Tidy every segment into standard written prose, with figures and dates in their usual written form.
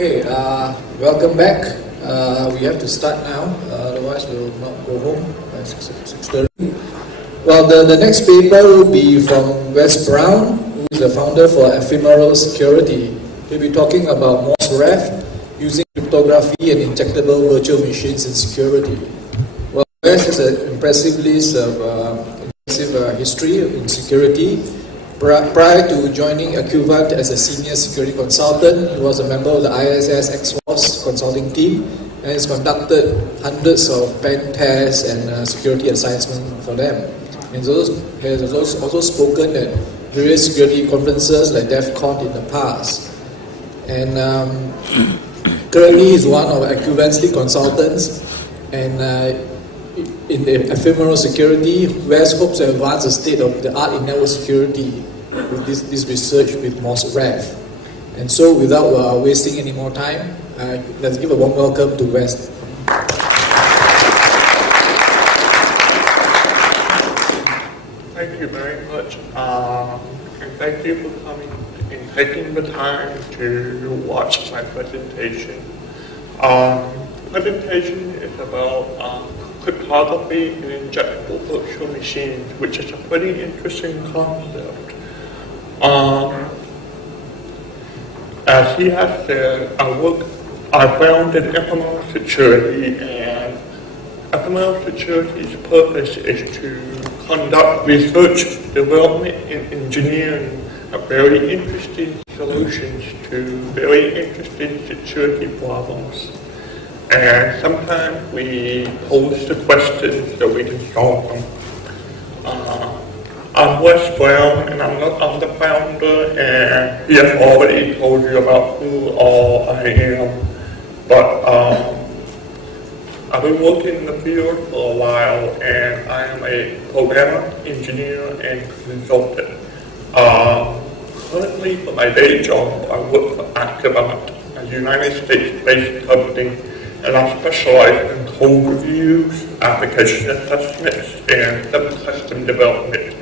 Okay, welcome back. We have to start now, otherwise we will not go home by 6:30. Well, the next paper will be from Wes Brown, who is the founder for Ephemeral Security. He'll be talking about Morse-REF using cryptography and injectable virtual machines in security. Well, Wes has an impressive list of history in security. Prior to joining Acuvant as a senior security consultant, he was a member of the ISS X-Force consulting team and has conducted hundreds of pen tests and security assessments for them. And he has also spoken at various security conferences like DEF CON in the past. And currently he's one of Acuvant's lead consultants, and in the ephemeral security, Wes hopes to advance the state of the art in network security with this research with Morse-REF. And so, without wasting any more time, let's give a warm welcome to Wes. Thank you very much, and thank you for coming and taking the time to watch my presentation. The presentation is about cryptography and injectable virtual machines, which is a pretty interesting concept. As he has said, I founded Ephemeral Security, and Ephemeral Security's purpose is to conduct research, development, and engineering of very interesting solutions to very interesting security problems. And sometimes we pose the questions so we can solve them. I'm Wes Brown, and I'm the founder, and he has already told you about who all I am. But I've been working in the field for a while, and I am a programmer, engineer, and consultant. Currently, for my day job, I work for Acuvant, a United States-based company, and I specialize in code reviews, application assessments, and custom development.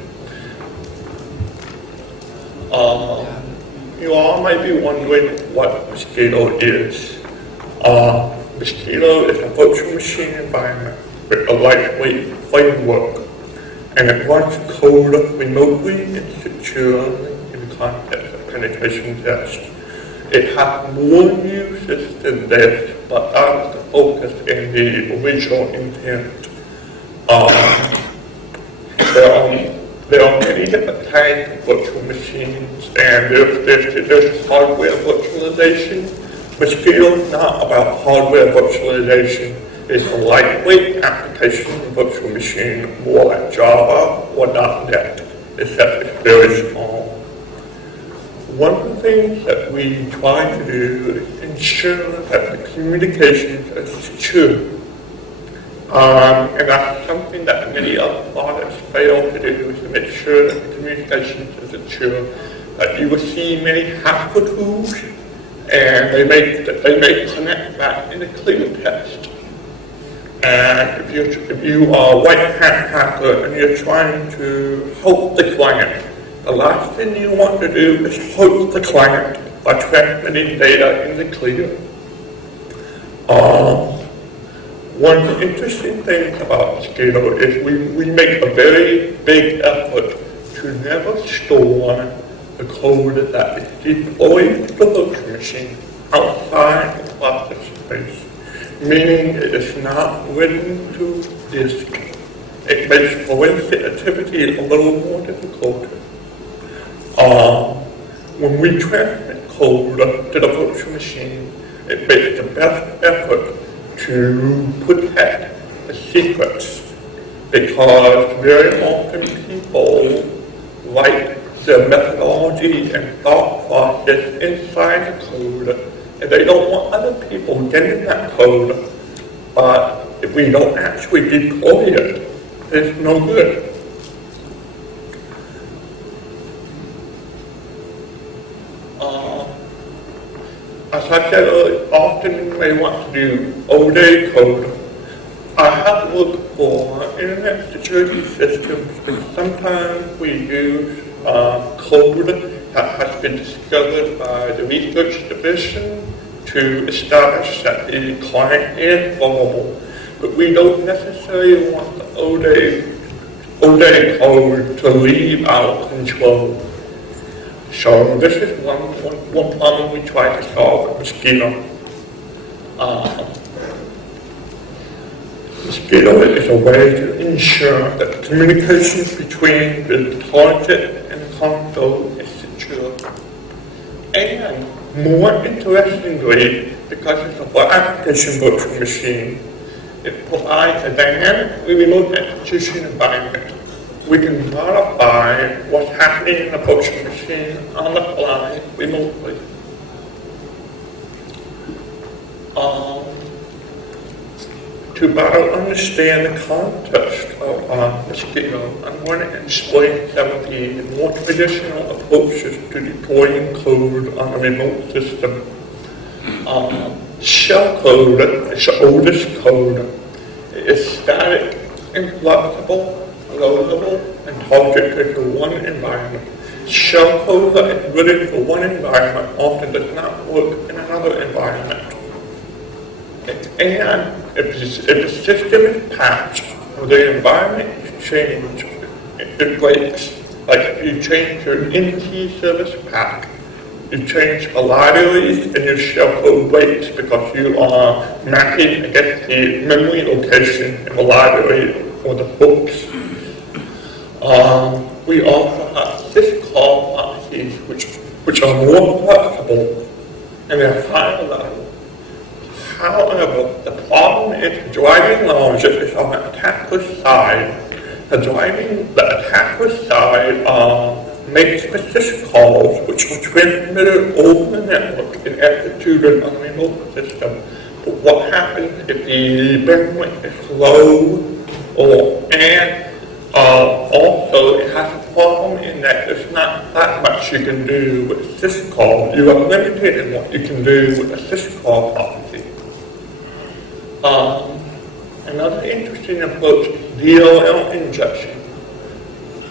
You all might be wondering what Mosquito is. Mosquito is a virtual machine environment with a lightweight framework, and it runs code remotely and securely in the context of penetration tests. It has more uses than this, but that was the focus in the original intent. There are many different kinds of virtual machines, and there's hardware virtualization. Mosquito is not about hardware virtualization. It's a lightweight application virtual machine, more like Java or .NET, except it's very small. One of the things that we try to do is ensure that the communications are secure. And that's something that many other products fail to do, is to make sure that the communications are secure. That you will see many hacker tools, and they may connect that in a clear test. And if you are a white hat hacker and you're trying to help the client, the last thing you want to do is hurt the client by transmitting data in the clear. One of the interesting things about Mosquito is we make a very big effort to never store the code that is deployed to the virtual machine outside the process space, meaning it is not written to disk. It makes forensic activity a little more difficult. When we transmit code to the virtual machine, it makes the best effort to protect the secrets, because very often people write their methodology and thought process inside the code, and they don't want other people getting that code, but if we don't actually deploy it, it's no good. As I said earlier, often you may want to do O-Day code. I have looked for internet security systems, and sometimes we use code that has been discovered by the research division to establish that the client is vulnerable, but we don't necessarily want the ODay code to leave out of control. So this is one problem we try to solve with Mosquito. Mosquito is a way to ensure that communications between the target and console is secure. And more interestingly, because it's a full application virtual machine, it provides a dynamic remote execution environment. We can modify what's happening in the virtual machine on the fly remotely. To better understand the context of Mosquito, I'm going to explain some of the more traditional approaches to deploying code on a remote system. Shell code is the oldest code. It is static, inflexible, loadable, and targeted to one environment. Shell code that is written for one environment often does not work in another environment. And if the system is patched or the environment is changed, it breaks. Like if you change your NT service pack, you change the libraries and your shell code breaks because you are mapping against the memory location in the library or the books. We also have syscall policies which are more flexible and they're higher level. However, the problem is driving logic is on the attacker's side. The attacker's side makes specific calls which are transmitted over the network and executed on the remote system. But what happens if the bandwidth is low and also it has a problem in that there's not that much you can do with syscall. You are limited in what you can do with a syscall policy. Another interesting approach is DLL injection,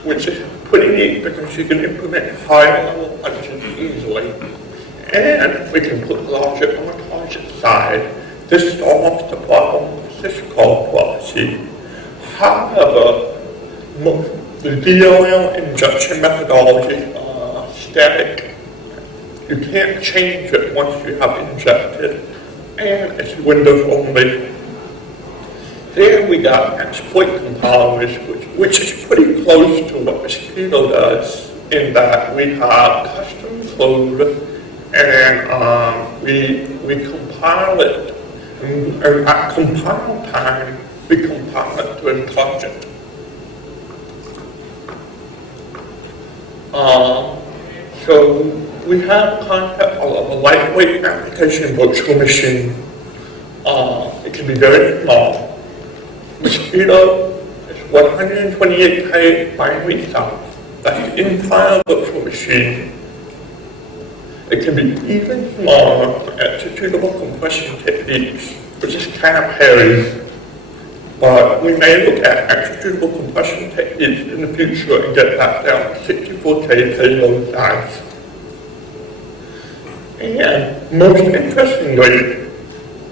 which is pretty neat because you can implement higher level functions easily. And we can put logic on the target side. This solves the problem with syscall policy. However, the DLL injection methodology are static. You can't change it once you have injected. And it's Windows only. Then we got exploit compilers, which is pretty close to what Mosquito does, in that we have custom code, and we compile it, and at compile time, we compile it to a project. So we have a concept of a lightweight application virtual machine. It can be very small. Mosquito is 128K binary size. That's the entire virtual machine. It can be even smaller for executable compression techniques, which is kind of hairy. But we may look at executable compression techniques in the future and get that down to 64K payload size. And most interestingly,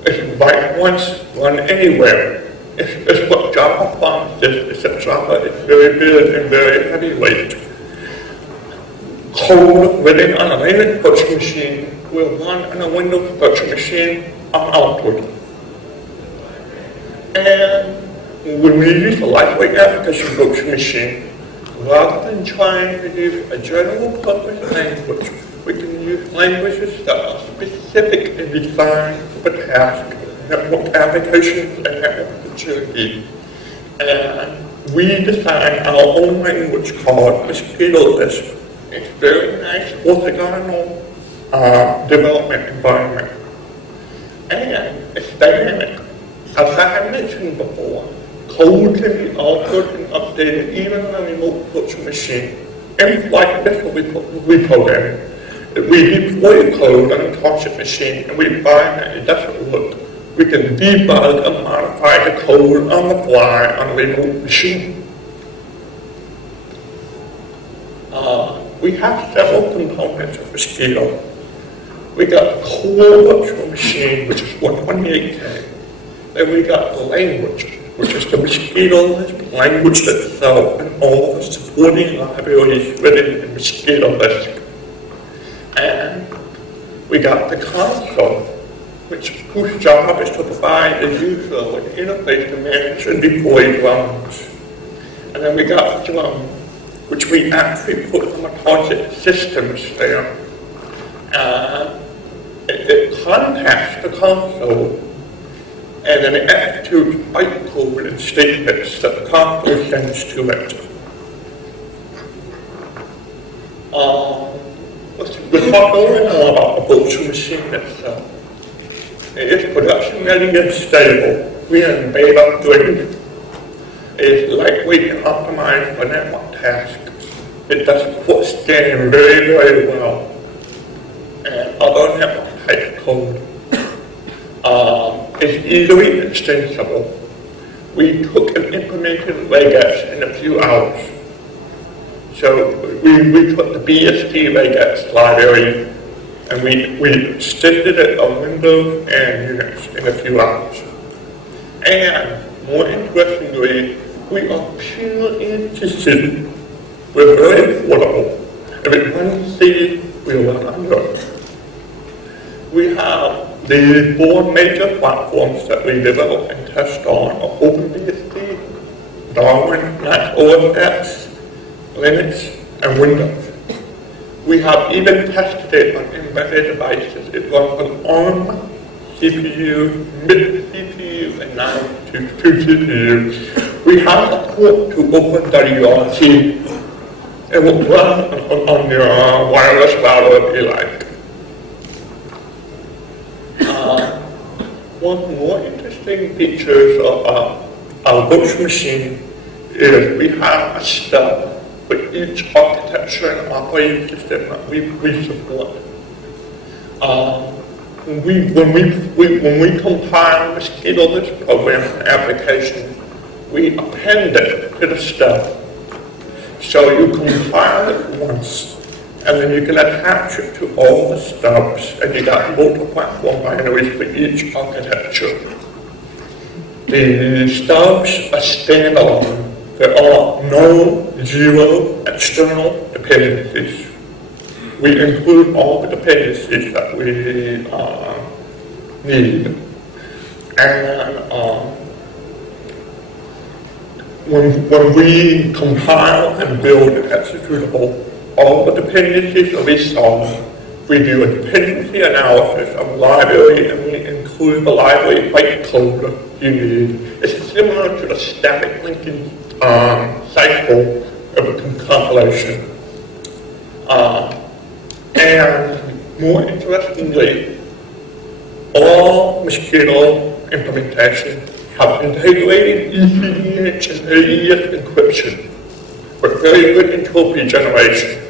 it's write once, run anywhere. It's what Java promises, except Java is very big and very heavyweight. Code written on a Linux virtual machine will run on a Windows virtual machine on output. And when we use a lightweight application virtual machine, rather than trying to use a general purpose language, we can use languages that are specific and designed for the task, network applications, and network security. And we design our own language called Mosquito Lisp. It's a very nice orthogonal development environment. And it's dynamic. As I have mentioned before, code can be altered and updated even on a remote virtual machine. And like this will be reprogramming. If we deploy code on a target machine and we find that it doesn't work, we can debug and modify the code on the fly on a remote machine. We have several components of Mosquito. We got the core virtual machine, which is 128K. Then we got the language, which is the Mosquito Lisp language itself and all the supporting libraries written in Mosquito Lisp. And we got the console, whose job is to provide the user with an interface to manage and deploy drums. And then we got the drum, which we actually put on the target systems there. It contacts the console, and then it executes bytecode and statements that the console sends to it. We'll talk a little more about the virtual machine itself. It is production ready and stable. We are in beta 3. It is lightweight and optimized for network tasks. It does port scan very, very well. And other network type code. It's easily extensible. We took and implemented regex in a few hours. So we took the BSD regex library and we extended it on Windows and Unix in a few hours. And more interestingly, we are pure interested. We're very affordable. If it runs C, we run under it. We have the 4 major platforms that we develop and test on are OpenBSD, Darwin, Mac OS X, Linux, and Windows. We have even tested it on embedded devices. It runs on ARM, CPU, mid CPU, and now 2 CPUs. We have a port to OpenWRT. It will run on your wireless router if you like. One of the more interesting features of our virtual machine is we have a stub for each architecture and operating system that we support. When we compile Mosquito Lisp program and application, we append it to the stub. So you compile it once, and then you can attach it to all the stubs, and you got multi-platform binaries for each architecture. The stubs are standalone. There are no zero external dependencies. We include all the dependencies that we need. And when we compile and build an executable, all the dependencies are resolved. We do a dependency analysis of the library and we include the library bytecode you need. It's similar to the static linking cycle of a compilation. And more interestingly, all Mosquito implementations have integrated ECDH and AES encryption with very good entropy generation.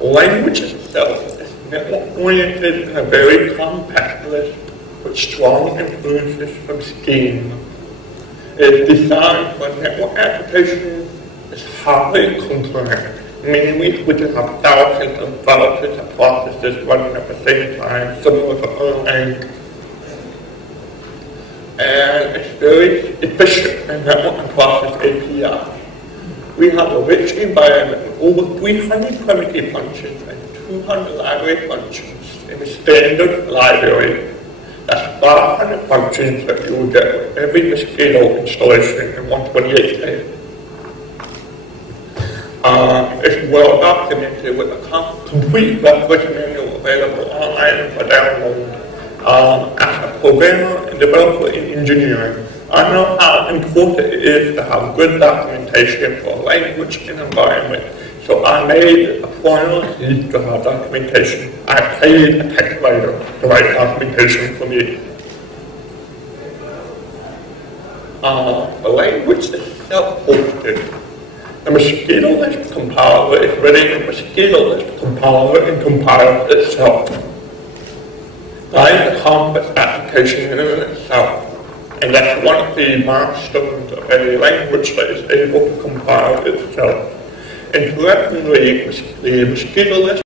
Language itself is network-oriented and a very compact list with strong influences from scheme. It is designed for network applications. It's highly concurrent, meaning we can have thousands and thousands of processes running at the same time, similar to Erlang. And it's very efficient in network and process API. We have a rich environment with over 300 primitive functions and 200 library functions in a standard library. That's 500 functions that you will get with every Mosquito installation in 128K. It's well documented with a complete reference manual available online for download. As a programmer and developer in engineering, I know how important it is to have good documentation for a language and environment. So I made a priority to have documentation. I paid a tech writer to write documentation for me. The language is self-hosted. The Mosquito Lisp compiler is ready in Mosquito Lisp compiler and compiles itself. That is a complex application in and of itself. And that's one of the milestones of a language that is able to compile itself. and to read the mosquito list